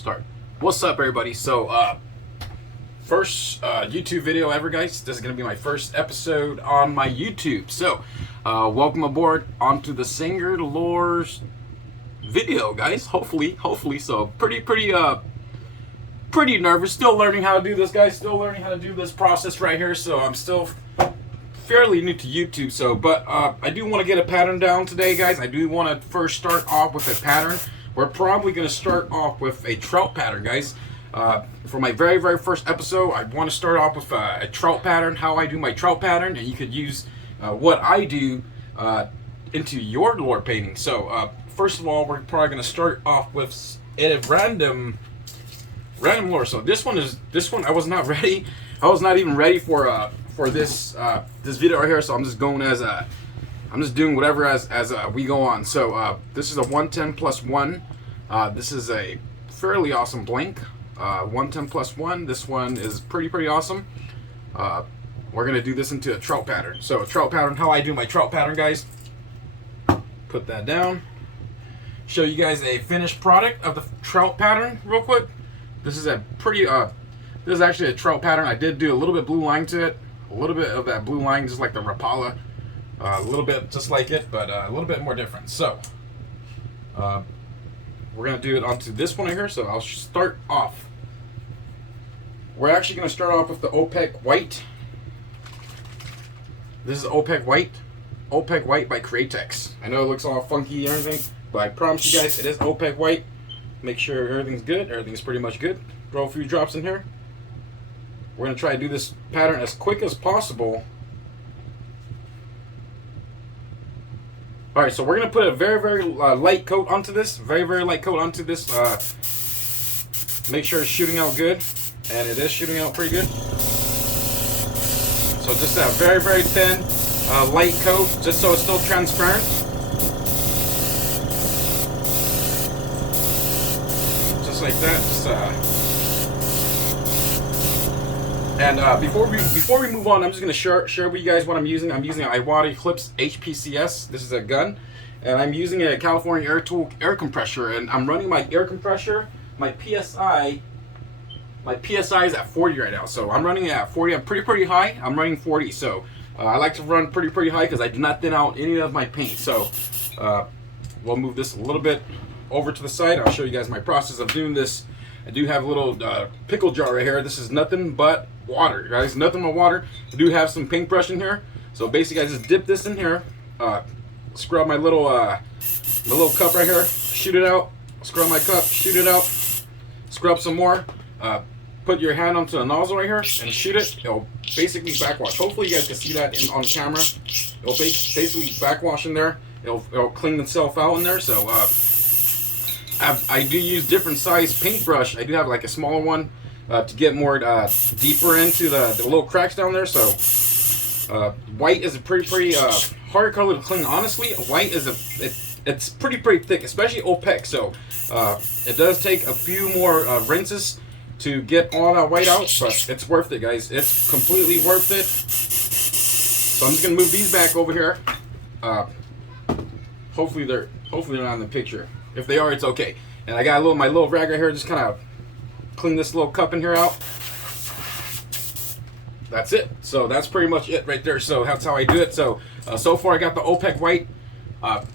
Start. What's up, everybody? So, first YouTube video ever, guys. This is going to be my first episode on my YouTube. So, welcome aboard onto the Singer Lures video, guys. Hopefully. So, pretty nervous. Still learning how to do this, guys. Still learning how to do this process right here. So, I'm still fairly new to YouTube. So, but I do want to get a pattern down today, guys. I do want to first start off with a pattern. We're probably going to start off with a trout pattern, guys. For my very first episode, I want to start off with a trout pattern, how I do my trout pattern, and you could use what I do into your lure painting. So first of all, we're probably going to start off with a random lure. So this one I was not ready. I was not even ready for this this video right here. So I'm just going as a I'm just doing whatever as we go on. So this is a 110+1. This is a fairly awesome blank. 110+1. This one is pretty awesome. We're gonna do this into a trout pattern. So a trout pattern, how I do my trout pattern, guys. Put that down. Show you guys a finished product of the trout pattern real quick. This is a pretty this is actually a trout pattern. I did do a little bit blue line to it. A little bit of that blue line, just like the Rapala. A little bit just like it, but a little bit more different. So we're gonna do it onto this one right here. So I'll start off. We're actually gonna start off with the OPEC white. This is OPEC white. OPEC white by Createx. I know it looks all funky and everything, but I promise you guys it is OPEC white. Make sure everything's good. Everything's pretty much good. Throw a few drops in here. We're gonna try to do this pattern as quick as possible. All right, so we're gonna put a very light coat onto this. Very light coat onto this. Make sure it's shooting out good, and it is shooting out pretty good. So just a very thin, light coat, just so it's still transparent. Just like that. And before we move on, I'm just gonna share with you guys what I'm using. I'm using an Iwata Eclipse HPCS. This is a gun, and I'm using a California Air Tool air compressor. And I'm running my air compressor. My PSI is at 40 right now. So I'm running it at 40. I'm pretty high. I'm running 40. So I like to run pretty high because I do not thin out any of my paint. So we'll move this a little bit over to the side. I'll show you guys my process of doing this. I do have a little pickle jar right here. This is nothing but water, guys. Nothing but water. I do have some paintbrush in here. So basically, I just dip this in here. Scrub my little cup right here. Shoot it out. Scrub my cup. Shoot it out. Scrub some more. Put your hand onto the nozzle right here and shoot it. It'll basically backwash. Hopefully, you guys can see that on camera. It'll basically backwash in there. It'll clean itself out in there. So I do use different size paintbrush. I do have like a smaller one to get more deeper into the little cracks down there. So white is a pretty hard color to clean. Honestly, white is it's pretty thick, especially OPEC. So it does take a few more rinses to get all that white out, but it's worth it, guys. It's completely worth it. So I'm just gonna move these back over here. Hopefully they're not in the picture. If they are, it's okay. And I got my little rag right here. Just kind of clean this little cup in here out. That's it. So that's pretty much it right there. So that's how I do it. So so far I got the OPEC white.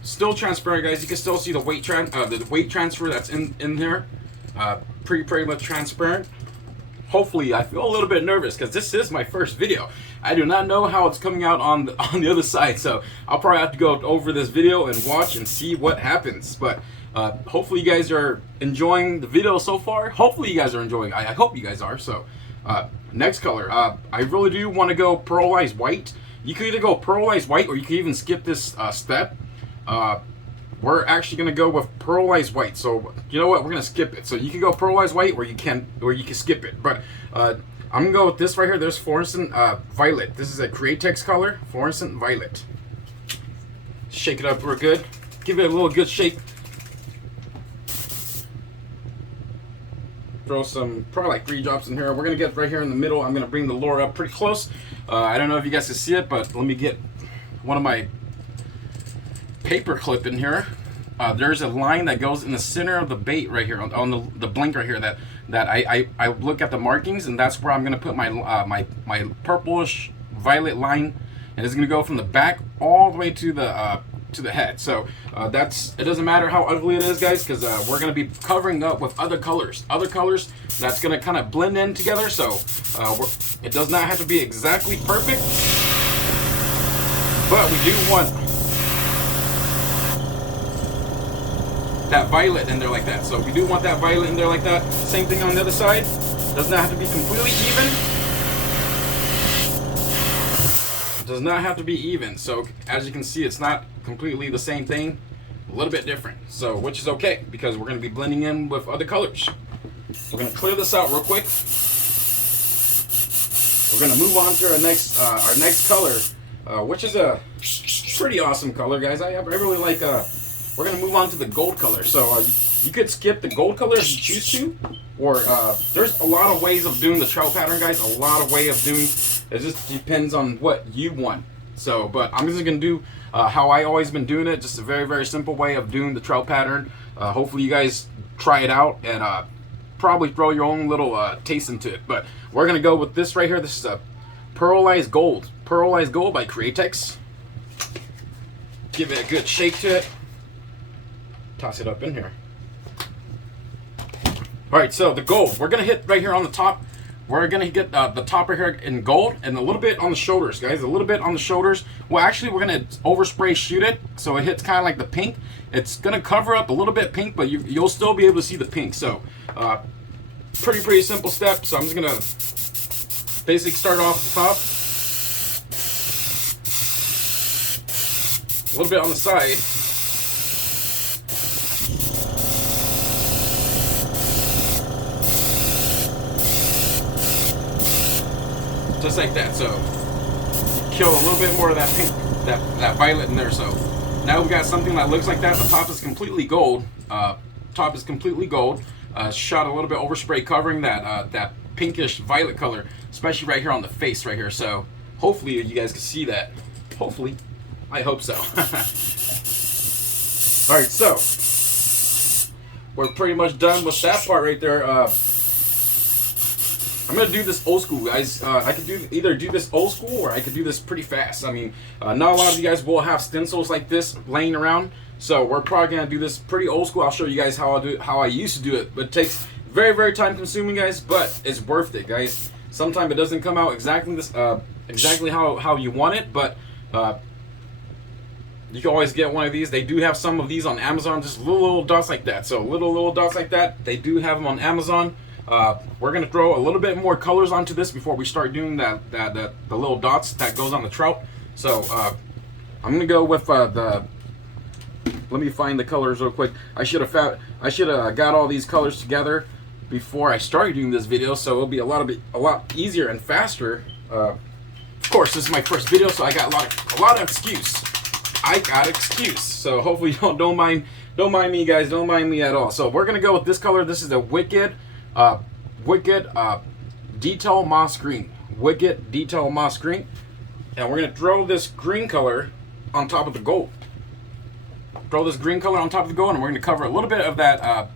Still transparent, guys. You can still see the weight transfer that's in here. Pretty much transparent. Hopefully, I feel a little bit nervous because this is my first video. I do not know how it's coming out on the other side, so I'll probably have to go over this video and watch and see what happens. But hopefully, you guys are enjoying the video so far. Hopefully, you guys are enjoying. I hope you guys are. So, next color. I really do want to go pearlized white. You could either go pearlized white or you could even skip this step. We're actually gonna go with pearlized white. So you know what? We're gonna skip it. So you can go pearlized white, or you can skip it. But I'm gonna go with this right here. There's fluorescent violet. This is a Createx color, fluorescent violet. Shake it up real good. Give it a little good shake. Throw some, probably like 3 drops in here. We're gonna get right here in the middle. I'm gonna bring the lure up pretty close. I don't know if you guys can see it, but let me get one of my paper clip in here. there's a line that goes in the center of the bait right here on the blink right here that I look at the markings, and that's where I'm gonna put my my purplish violet line, and it's gonna go from the back all the way to the head. So it doesn't matter how ugly it is, guys, because we're gonna be covering up with other colors that's gonna kind of blend in together. So it does not have to be exactly perfect, but we do want that violet in there like that. So we do want that violet in there like that. Same thing on the other side. Does not have to be completely even. Does not have to be even. So as you can see, it's not completely the same thing. A little bit different. So which is okay, because we're going to be blending in with other colors. We're going to clear this out real quick. We're going to move on to our next color, which is a pretty awesome color, guys. I really like. We're going to move on to the gold color. So you could skip the gold color if you choose to, or there's a lot of ways of doing the trout pattern, guys. A lot of way of doing. It just depends on what you want. So, but I'm just going to do how I always been doing it. Just a very, very simple way of doing the trout pattern. Hopefully you guys try it out and probably throw your own little taste into it. But we're going to go with this right here. This is a Pearlized Gold. Pearlized Gold by Createx. Give it a good shake to it. Toss it up in here. Alright, so the gold. We're going to hit right here on the top. We're going to get the top right here in gold, and a little bit on the shoulders, guys. A little bit on the shoulders. Well, actually, we're going to overspray shoot it, so it hits kind of like the pink. It's going to cover up a little bit pink, but you'll still be able to see the pink. So, pretty simple step. So I'm just going to basically start off the top. A little bit on the side. Just like that. So kill a little bit more of that pink, that violet in there. So now we've got something that looks like that. The top is completely gold. Top is completely gold. Shot a little bit overspray covering that pinkish violet color, especially right here on the face right here. So hopefully you guys can see that. Hopefully, I hope so. All right, so we're pretty much done with that part right there. I'm gonna do this old school, guys. I could either do this old school, or I could do this pretty fast. I mean, not a lot of you guys will have stencils like this laying around, so we're probably gonna do this pretty old school. I'll show you guys how I used to do it, but it takes very time consuming, guys. But it's worth it, guys. Sometimes it doesn't come out exactly exactly how you want it, but you can always get one of these. They do have some of these on Amazon, just little dots like that. So little dots like that, they do have them on Amazon. We're gonna throw a little bit more colors onto this before we start doing the little dots that goes on the trout. So I'm gonna go with let me find the colors real quick. I should have got all these colors together before I started doing this video, so it'll be a lot easier and faster. Of course, this is my first video, so I got a lot of excuse. I got excuse. So hopefully don't mind me, guys. Don't mind me at all. So we're gonna go with this color. This is a Wicked Detail Moss Green. Wicked Detail Moss Green. And we're going to throw this green color on top of the gold. Throw this green color on top of the gold, and we're going to cover a little bit of that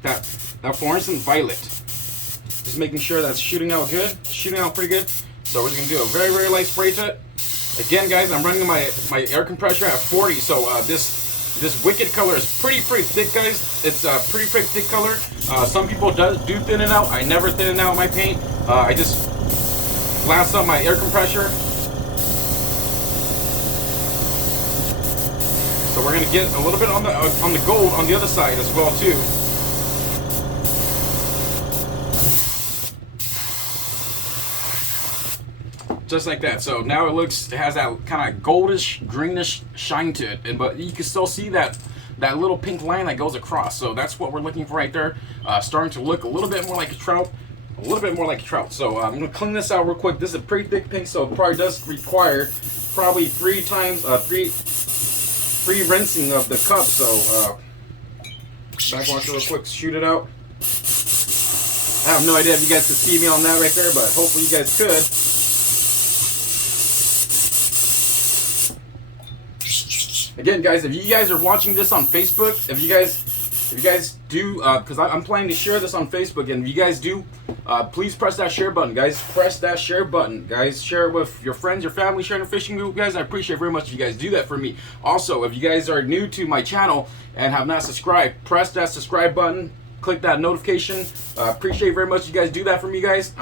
fluorescent violet. Just making sure that's shooting out good. Shooting out pretty good. So we're just going to do a very light spray to it. Again, guys, I'm running my air compressor at 40, so this Wicked color is pretty thick, guys. It's a pretty thick color. Some people do thin it out. I never thin out my paint. I just blast up my air compressor. So we're gonna get a little bit on the gold on the other side as well too. Just like that. So now it has that kind of goldish, greenish shine to it, but you can still see that little pink line that goes across. So that's what we're looking for right there. Starting to look a little bit more like a trout. So I'm gonna clean this out real quick. This is a pretty thick pink, so it probably does require probably three rinsing of the cup. So backwash real quick, shoot it out. I have no idea if you guys could see me on that right there, but hopefully you guys could. Again, guys, if you guys are watching this on Facebook, if you guys do, because I'm planning to share this on Facebook, and if you guys do, please press that share button, guys. Press that share button, guys. Share it with your friends, your family, share in a fishing group, guys. I appreciate very much if you guys do that for me. Also, if you guys are new to my channel and have not subscribed, press that subscribe button. Click that notification. Appreciate very much you guys do that for me, guys.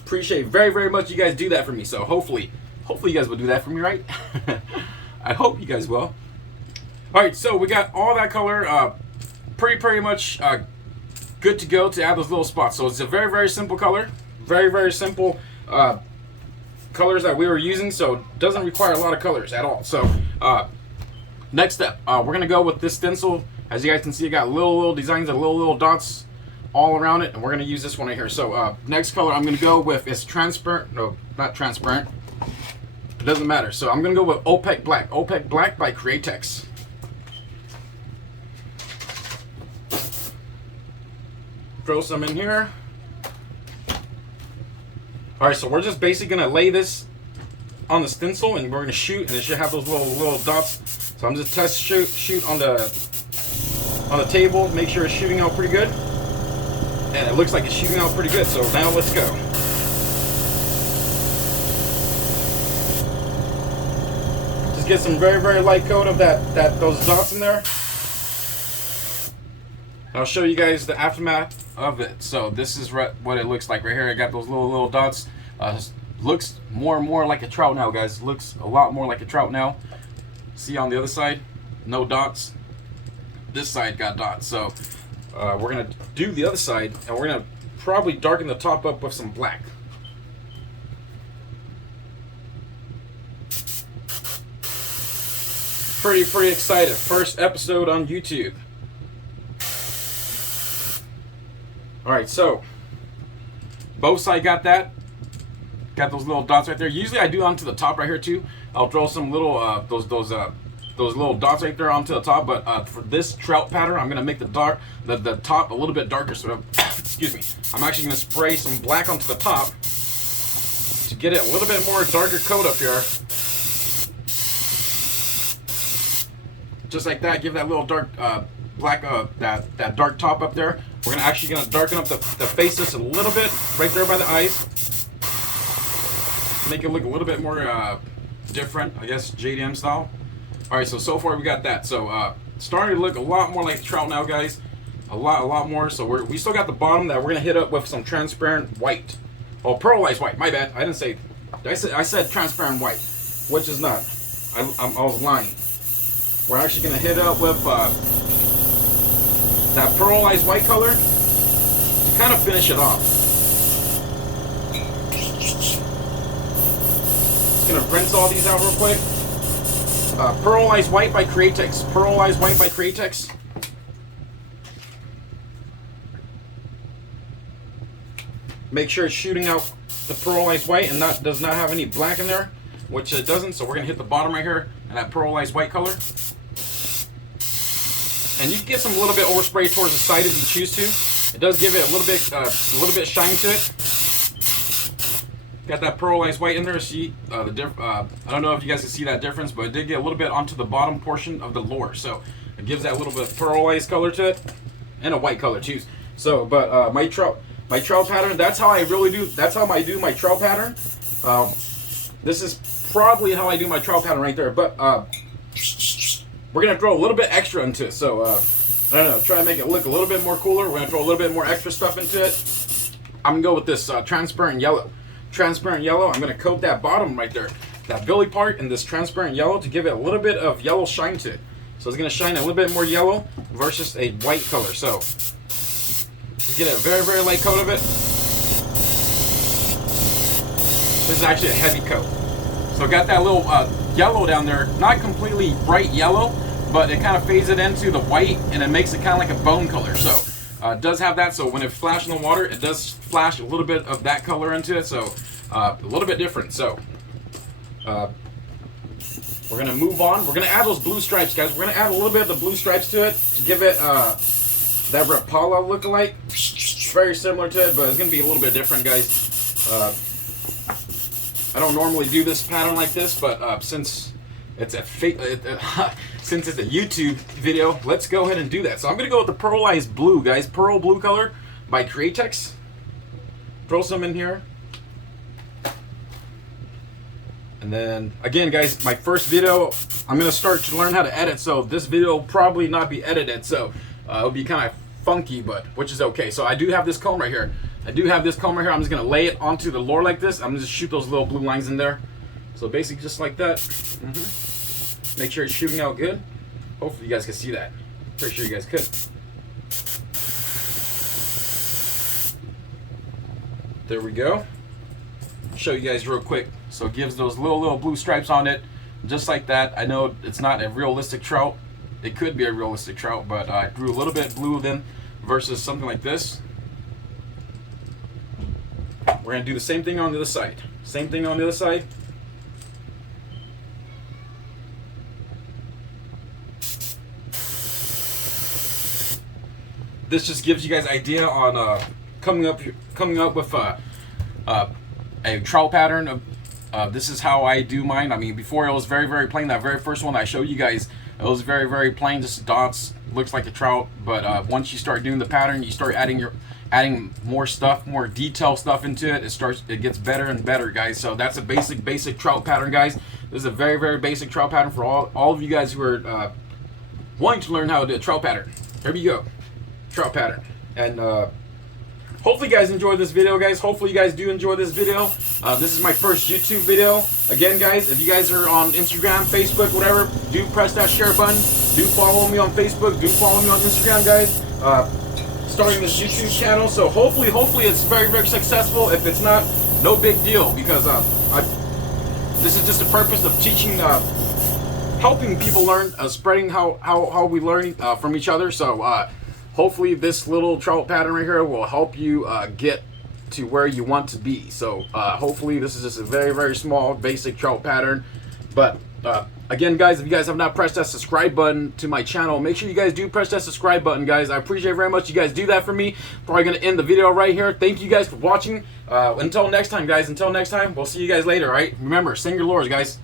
Appreciate very much you guys do that for me. So hopefully you guys will do that for me, right? I hope you guys will. All right, so we got all that color pretty much good to go to add those little spots. So it's a very simple color, very simple colors that we were using. So it doesn't require a lot of colors at all. So next step, we're gonna go with this stencil. As you guys can see, it got little designs and little dots all around it, and we're gonna use this one right here. So next color I'm gonna go with is transparent. No, not transparent. It doesn't matter. So I'm gonna go with opaque black. Opaque black by Createx. Throw some in here. All right, so we're just basically gonna lay this on the stencil, and we're gonna shoot, and it should have those little dots. So I'm just test shoot on the table, make sure it's shooting out pretty good. And it looks like it's shooting out pretty good, so now let's go. Just get some very light coat of those dots in there. I'll show you guys the aftermath of it. So this is what it looks like right here. I got those little dots. Looks more and more like a trout now, guys. Looks a lot more like a trout now. See on the other side, no dots. This side got dots. So we're gonna do the other side, and we're gonna probably darken the top up with some black. Pretty excited. First episode on YouTube. All right, so both sides got that. Got those little dots right there. Usually I do onto the top right here too. I'll throw some little those little dots right there onto the top. But for this trout pattern, I'm gonna make the top a little bit darker. So excuse me. I'm actually gonna spray some black onto the top to get it a little bit more darker coat up here. Just like that. Give that little dark black that dark top up there. We're actually gonna darken up the face just a little bit right there by the eyes. Make it look a little bit more different, I guess, JDM style. All right, so far we got that. So starting to look a lot more like trout now, guys. A lot more. So we still got the bottom that we're gonna hit up with some transparent white. Oh, pearlized white. My bad. I didn't say. I said transparent white, which is not. I was lying. We're actually gonna hit up with that pearlized white color to kind of finish it off. Just gonna rinse all these out real quick. Pearlized white by Createx. Pearlized white by Createx. Make sure it's shooting out the pearlized white and does not have any black in there, which it doesn't. So we're gonna hit the bottom right here and that pearlized white color. And you can get some a little bit overspray towards the side if you choose to. It does give it a little bit shine to it. Got that pearlized white in there. See I don't know if you guys can see that difference, but it did get a little bit onto the bottom portion of the lure. So it gives that little bit of pearlized color to it, and a white color too. So, but my trout pattern. That's how I really do. That's how I do my trout pattern. This is probably how I do my trout pattern right there. But we're gonna throw a little bit extra into it. So I don't know. Try to make it look a little bit more cooler. We're gonna throw a little bit more extra stuff into it. I'm gonna go with this transparent yellow. Transparent yellow. I'm gonna coat that bottom right there, that belly part, in this transparent yellow to give it a little bit of yellow shine to it. So it's gonna shine a little bit more yellow versus a white color. So just get a very light coat of it. This is actually a heavy coat. So got that little yellow down there, not completely bright yellow, but it kind of fades it into the white, and it makes it kind of like a bone color. So it does have that. So when it flashes in the water, it does flash a little bit of that color into it. So a little bit different. So we're gonna move on. We're gonna add those blue stripes, guys. We're gonna add a little bit of the blue stripes to it to give it that Rapala look-alike. Very similar to it, but it's gonna be a little bit different, guys. I don't normally do this pattern like this, but since it's a since it's a YouTube video, let's go ahead and do that. So I'm gonna go with the pearlized blue, guys, pearl blue color by Createx. Throw some in here. And then again, guys, my first video, I'm gonna start to learn how to edit, so this video will probably not be edited, so it'll be kind of funky, but which is okay. So I do have this comb right here. I'm just gonna lay it onto the lure like this. I'm gonna just shoot those little blue lines in there. So basically just like that. Make sure it's shooting out good. Hopefully you guys can see that. Pretty sure you guys could. There we go. Show you guys real quick. So it gives those little blue stripes on it, just like that. I know it's not a realistic trout. It could be a realistic trout, but I drew a little bit blue then versus something like this. We're gonna do the same thing on the other side. Same thing on the other side. This just gives you guys idea on coming up with a trout pattern of this is how I do mine. I mean, before it was very plain. That very first one I showed you guys, it was very plain, just dots, looks like a trout. But once you start doing the pattern, you start adding more stuff, more detail stuff into it. It gets better and better, guys. So that's a basic trout pattern, guys. This is a very basic trout pattern for all of you guys who are wanting to learn how to do a trout pattern. Here we go, trout pattern. And hopefully you guys enjoyed this video, guys. Hopefully you guys do enjoy this video. This is my first YouTube video. Again, guys, if you guys are on Instagram, Facebook, whatever, do press that share button. Do follow me on Facebook. Do follow me on Instagram, guys. Starting this YouTube channel, so hopefully it's very successful. If it's not, no big deal, because this is just the purpose of teaching, helping people learn, spreading how we learn from each other. So hopefully this little trout pattern right here will help you get to where you want to be. So hopefully this is just a very small basic trout pattern. But again, guys, if you guys have not pressed that subscribe button to my channel, make sure you guys do press that subscribe button, guys. I appreciate very much you guys do that for me. Probably gonna end the video right here. Thank you guys for watching. Until next time, guys. Until next time, we'll see you guys later. All right, remember, sing your lures, guys.